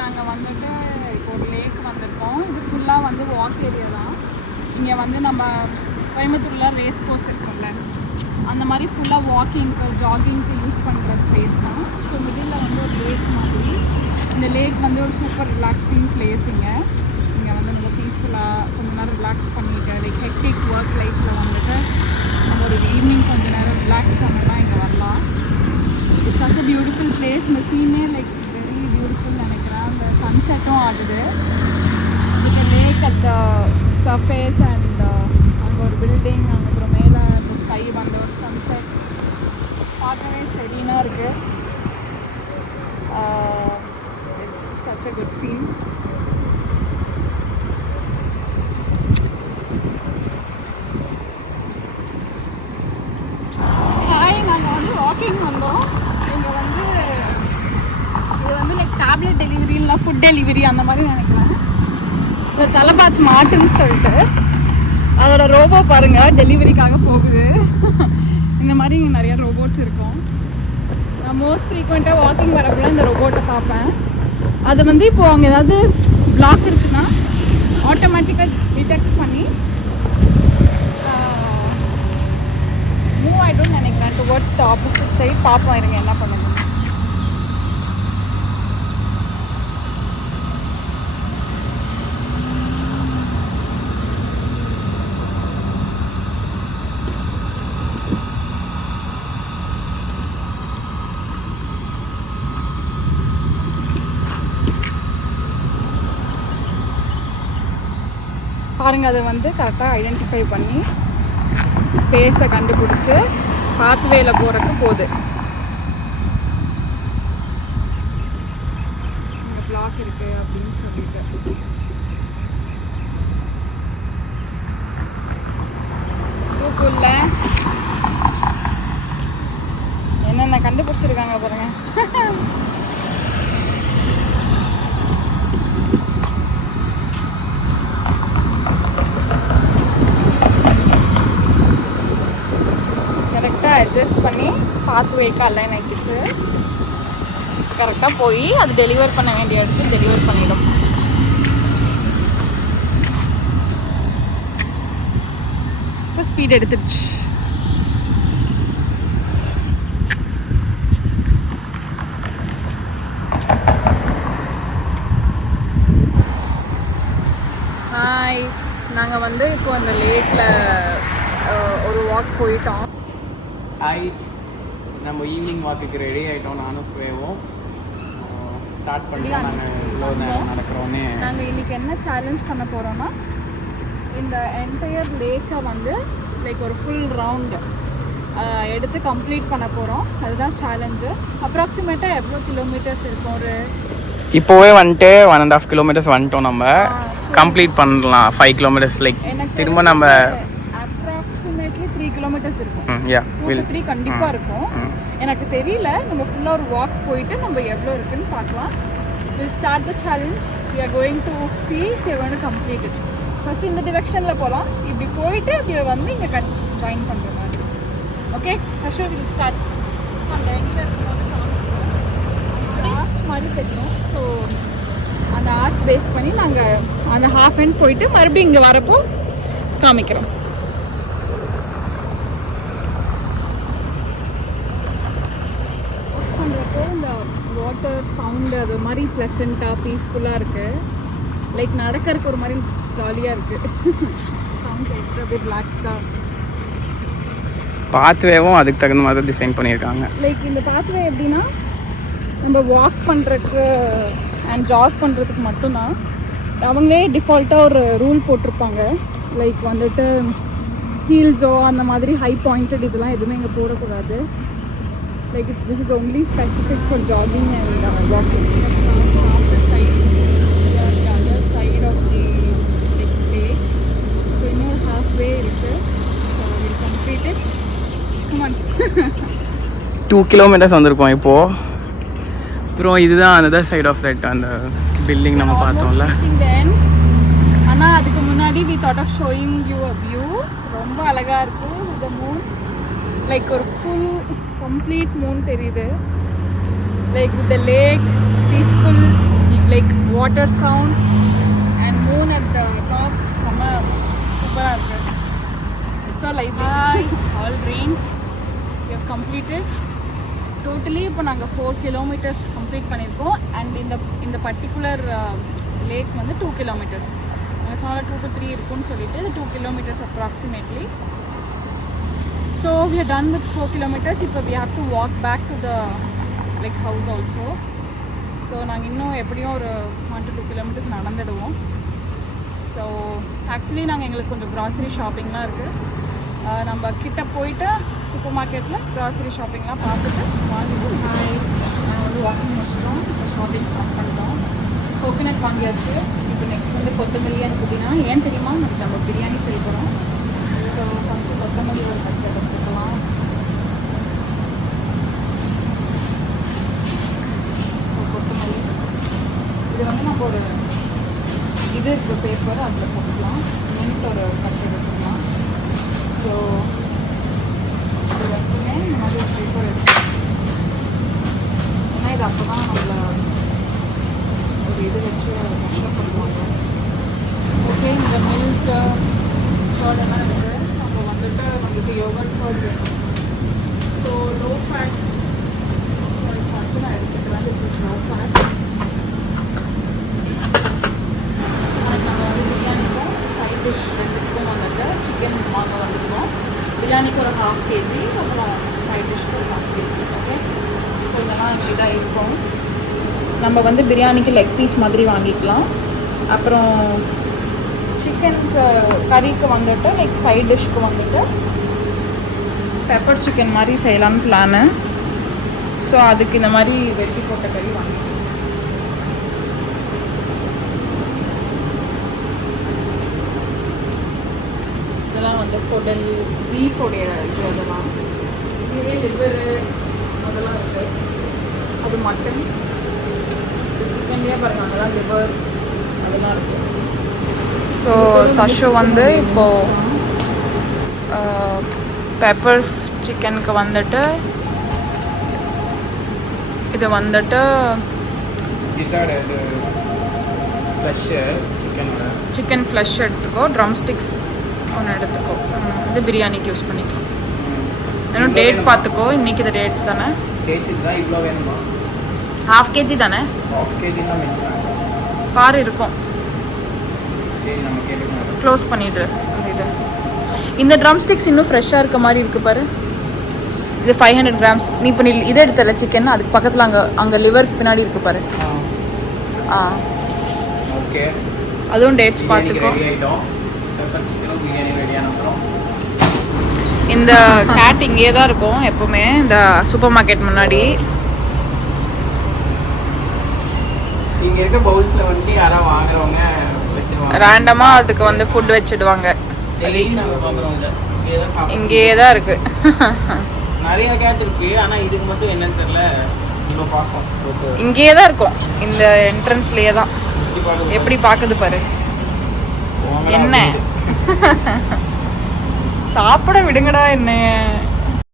நாங்கள் வந்துட்டு இப்போ ஒரு லேக் வந்திருக்கோம். இது ஃபுல்லாக வந்து வாக் ஏரியா தான். இங்கே வந்து நம்ம கோயம்புத்தூரில் ரேஸ் கோர்ஸ் இருக்கும்ல, அந்த மாதிரி ஃபுல்லாக வாக்கிங்க்கு ஜாகிங்க்கு யூஸ் பண்ணுற ஸ்பேஸ் தான். ஸோ மிடில் வந்து ஒரு லேக் மாதிரி. இந்த லேக் வந்து ஒரு சூப்பர் ரிலாக்ஸிங் பிளேஸ். இங்கே வந்து நம்ம பீஸ்ஃபுல்லாக கொஞ்ச நேரம் ரிலாக்ஸ் பண்ணிவிட்டு லைக் ஹெக்டிக் ஒர்க் லைஃப்பில் வந்துட்டு நம்ம ஒரு ஈவினிங் கொஞ்சம் நேரம் ரிலாக்ஸ் பண்ணலாம் இங்கே வரலாம். It's such a beautiful place. இந்த சீனே லைக் வெரி பியூட்டிஃபுல் நினைக்கிறேன். அந்த சன்செட்டும் ஆகுது. இந்த lake at the surface and அங்கே ஒரு பில்டிங், அப்புறம் மேலே அந்த ஸ்கை வந்து ஒரு சன்செட் பார்க்கவே சரியாக இருக்குது. It's such a good scene. நாங்கள் வந்து வாக்கிங் வந்தோம். இங்கே வந்து இது வந்து லைக் டேப்லெட் டெலிவரி இல்லை ஃபுட் டெலிவரி அந்த மாதிரி நினைக்கிறேன். இந்த தலபாத் மாட்டுன்னு சொல்லிட்டு அதோட ரோபோ பாருங்கள் டெலிவரிக்காக போகுது. இந்த மாதிரி இங்கே நிறைய ரோபோட்ஸ் இருக்கும். நான் மோஸ்ட் ஃப்ரீக்வெண்ட்டாக வாக்கிங் வரக்குள்ள இந்த ரோபோட்டை பார்ப்பேன். அது வந்து இப்போது அங்கே ஏதாவது பிளாக் இருக்குன்னா ஆட்டோமேட்டிக்காக டிடெக்ட் பண்ணி மூவ் ஆகிடும்னு நினைக்கிறேன் டுவர்ட்ஸ் த ஆப்போசிட் சைட். பார்ப்போம் இருங்க என்ன பண்ணுங்க. பாருங்க, அதை வந்து கரெக்டாக ஐடென்டிஃபை பண்ணி ஸ்பேஸை கண்டுபிடிச்சி பாத்வேல போகிறதுக்கு போகுது. இங்கே பிளாக் இருக்கு அப்படின்னு சொல்லிட்டு தூக்குள்ள என்னென்ன கண்டுபிடிச்சிருக்காங்க பாருங்க. கரெக்டாக அட்ஜஸ்ட் பண்ணி பாத்வேக்கு அலைன் ஆகிடுச்சு. கரெக்டாக போய் அது டெலிவர் பண்ண வேண்டிய இடத்துக்கு டெலிவர் பண்ணிடும். இப்போ ஸ்பீட் எடுத்துடுச்சு. ஹாய், நாங்கள் வந்து இப்போ அந்த லேக்கில் ஒரு வாக் போயிட்டோம். ஹாய், நம்ம ஈவினிங் வாக்குக்கு ரெடி ஆகிட்டோம். நானும் ஸ்வேவும் ஸ்டார்ட் பண்ணிட்டோம். நாங்கள் இவ்வளோ நேரம் நடக்கிறோன்னே. நாங்கள் இன்றைக்கி என்ன சேலஞ்ச் பண்ண போகிறோன்னா, இந்த என்டையர் லேக்கை வந்து லைக் ஒரு ஃபுல் ரவுண்டு எடுத்து கம்ப்ளீட் பண்ண போகிறோம். அதுதான் சேலஞ்சு. அப்ராக்சிமேட்டாக எவ்வளோ கிலோமீட்டர்ஸ் இருக்கும்? ஒரு இப்போவே வந்துட்டு 1.5 கிலோமீட்டர்ஸ் வந்துட்டோம். நம்ம கம்ப்ளீட் பண்ணலாம் 5 கிலோமீட்டர்ஸ். லைக் திரும்ப நம்ம அப்ராக்சிமேட்லி 3 கிலோமீட்டர்ஸ் இருக்கும். 2-3 கண்டிப்பாக இருக்கும். எனக்கு தெரியல. நம்ம ஃபுல்லாக ஒரு வாக் போயிட்டு நம்ம எவ்வளோ இருக்குன்னு பார்க்கலாம். Will start the challenge. We are going to see if you want to complete it. First இந்த டிரெக்ஷனில் போகலாம். இப்படி போயிட்டு இப்படி வந்து இங்கே ஜாயின் பண்ணுற மாதிரி. ஓகே சஷோ, வில் ஸ்டார்ட். அந்த எண்டில் இருக்கும்போது ஆர்ச் மாதிரி தெரியும். ஸோ அந்த ஆர்ச் பேஸ் பண்ணி நாங்கள் அந்த ஹாஃப் எண்ட் போயிட்டு மறுபடியும் இங்கே வரப்போ காமிக்கிறோம். ஒர்க் பண்ணுறப்போ இந்த வாட்டர் சவுண்டு அது மாதிரி ப்ளசண்ட்டாக பீஸ்ஃபுல்லாக இருக்குது. லைக் நடக்கிறதுக்கு ஒரு மாதிரி ஜாலியாக இருக்குது. சவுண்ட் கேட்டு அப்படியே ரிலாக்ஸ்டாக. பாத்வேவும் அதுக்கு தகுந்த மாதிரி டிசைன் பண்ணியிருக்காங்க. லைக் இந்த பாத்வே எப்படின்னா, நம்ம வாக் பண்ணுறதுக்கு அண்ட் ஜாக் பண்ணுறதுக்கு மட்டும்தான். அவங்களே டிஃபால்ட்டாக ஒரு ரூல் போட்டிருப்பாங்க. லைக் வந்துட்டு ஹீல்ஸோ அந்த மாதிரி ஹை பாயிண்டட் இதெல்லாம் எதுவுமே இங்கே போடக்கூடாது. Like this is only specific for jogging and walking. Side of the lake. So இன்னொரு ஹாஃப் வே இருக்குது. So will complete it. Come on. 2 kilometres வந்திருக்கோம் இப்போது. அப்புறம் இதுதான் அந்த சைட் ஆஃப் தட் அந்த பில்டிங் நம்ம பார்த்தோம்ல. ஆனால் அதுக்கு முன்னாடி we thought of showing you a view. ரொம்ப அழகாக இருக்குது. வித் த மூன், லைக் ஒரு ஃபுல் கம்ப்ளீட் மூன் தெரியுது. Like with the lake, peaceful like water sound and moon at the top செம்ம சூப்பராக இருக்குது. It's all like all rain we have completed totally. இப்போ நாங்கள் 4 கிலோமீட்டர்ஸ் கம்ப்ளீட் பண்ணியிருக்கோம். And இந்த particular lake வந்து 2 கிலோமீட்டர்ஸ். நாங்கள் சொன்னால் 2 to 3 இருக்குன்னு சொல்லிட்டு இது 2 kilometres approximately. So we are done with 4 kilometres. இப்போ we have to walk back to the like house also. So நாங்கள் இன்னும் எப்படியும் ஒரு 1 to 2 கிலோமீட்டர்ஸ் நடந்துடுவோம். ஸோ ஆக்சுவலி நாங்கள் எங்களுக்கு கொஞ்சம் க்ராசரி ஷாப்பிங்லாம் இருக்குது. நம்ம கிட்ட போயிட்டு சூப்பர் மார்க்கெட்டில் க்ராசரி ஷாப்பிங்லாம் பார்த்துட்டு வாங்கிட்டு நாங்கள் வந்து வாக்கிங் முடிச்சிட்டோம். இப்போ ஷாப்பிங் ஸ்டார்ட் பண்ணிட்டோம். கோகோனட் வாங்கியாச்சு. இப்போ நெக்ஸ்ட் வந்து கொத்தமல்லி அண்ட் புதினா. ஏன் தெரியுமா, நம்ம பிரியாணி செய்ய போகிறோம். ஸோ ஃபஸ்ட்டு கொத்தமல்லி ஒரு கட்டு எடுத்துக்கலாம். கொத்தமல்லி இது வந்து நம்ம ஒரு இது இருக்குது பேப்பர், அதில் போட்டுக்கலாம். மின்ட் ஒரு கட்டு எடுத்துக்கலாம். ஸோ இது வந்துமே இந்த மாதிரி ஒரு பேப்பர் எடுத்துக்கலாம். ஏன்னா இது அப்போ தான் நம்மளை ஒரு இது வச்சு மெஷர் பண்ணுவாங்க. ஓகே, இந்த மில்க் கர்டெல்லாம் இருக்குது. நம்ம வந்துட்டு யோகர்ட் கர்ட் வேணும். ஸோ லோ ஃபேட் பார்த்து நான் எடுத்துக்கிறேன். This is low fat. நம்ம வந்து பிரியாணிக்கும் சைட் டிஷ் ரெண்டுக்கும் வந்துட்டு சிக்கன் வாங்க வந்துருக்கோம். பிரியாணிக்கு ஒரு 1/2 kg, அப்புறம் சைட் டிஷ்க்கு ஒரு 1/2 kg. ஓகே, ஸோ இதெல்லாம் இப்படிதான் இருக்கும். நம்ம வந்து பிரியாணிக்கு லெக் பீஸ் மாதிரி வாங்கிக்கலாம். அப்புறம் சிக்கனுக்கு கறிக்கு வந்துட்டு லைக் சைட் டிஷ்க்கு வந்துட்டு பெப்பர் சிக்கன் மாதிரி செய்யலாம்னு பிளானு. ஸோ அதுக்கு இந்த மாதிரி வெட்டி போட்ட கறி வாங்கிக்கலாம். இதெல்லாம் வந்து குடல் பீஃபோடைய இது அதெல்லாம் இதுவே லிவரு அதெல்லாம் இருக்குது. அது மட்டன். சிக்கன்லேயே பாருங்கள் அதெல்லாம் லிவர் அதெல்லாம் இருக்குது. ஸோ சஷு வந்து இப்போது பெப்பர் சிக்கனுக்கு வந்துட்டு இது வந்துட்டு சிக்கன் ஃப்ளஷ் எடுத்துக்கோ, ட்ரம் ஸ்டிக்ஸ் ஒன்று எடுத்துக்கோ. இது பிரியாணிக்கு யூஸ் பண்ணிக்கலாம். இன்னும் டேட் பார்த்துக்கோ. இன்றைக்கி இது டேட்ஸ் தானே? 1/2 kg தானே? பாரு இருக்கும். க்ளோஸ் பண்ணிவிடு அந்த இது. இந்த ட்ரம் ஸ்டிக்ஸ் இன்னும் ஃப்ரெஷ்ஷாக இருக்க மாதிரி இருக்குது பாரு. இது 500 grams. நீ இப்போ நீ இதை எடுத்தல சிக்கன், அதுக்கு பக்கத்தில் அங்கே லிவருக்கு பின்னாடி இருக்குது பாரு. ஓகே, அதுவும் டேட்ஸ் பார்த்துக்கோ. இந்த கேட் இங்கே தான் இருக்கும் எப்போவுமே இந்த சூப்பர் மார்க்கெட் முன்னாடி. இங்கே இருக்க பவுல்ஸில் வந்து யாராவது வாங்குறவங்க வச்சுருவாங்க. ரேண்டமாக அதுக்கு வந்து ஃபுட் வச்சுடுவாங்க. இங்கேயே தான் இருக்கு. நிறைய கேட் இருக்கு, ஆனால் இதுக்கு மட்டும் என்னன்னு தெரியல. இப்போ பாசம் இங்கேயே தான் இருக்கும். இந்த என்ட்ரன்ஸ்லேயே தான். எப்படி பார்க்குது பாரு. என்ன சாப்பிட விடுங்கடா என்ன.